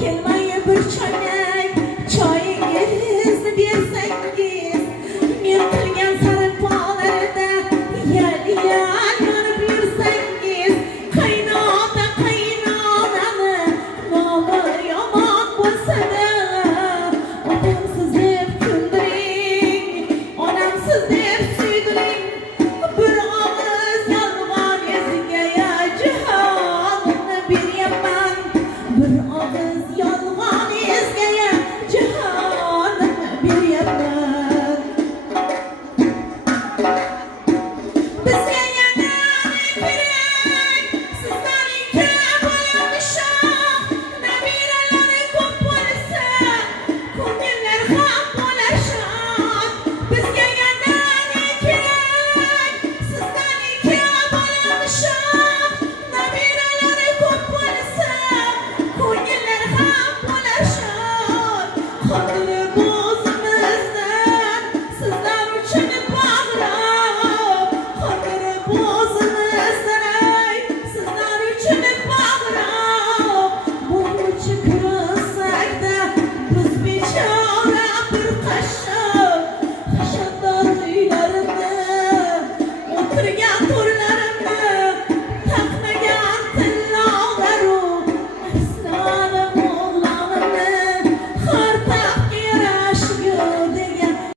kelmay bir çaynak choyingizni bersangiz men qilgan sarpolarda yal yonib yursangiz qaynonani nomi yomon bo'lsa-da otamsiz deb kuldiring onamsiz deb suydiring bir og'iz yolg'on esiga jahonimni beryapman bir og'iz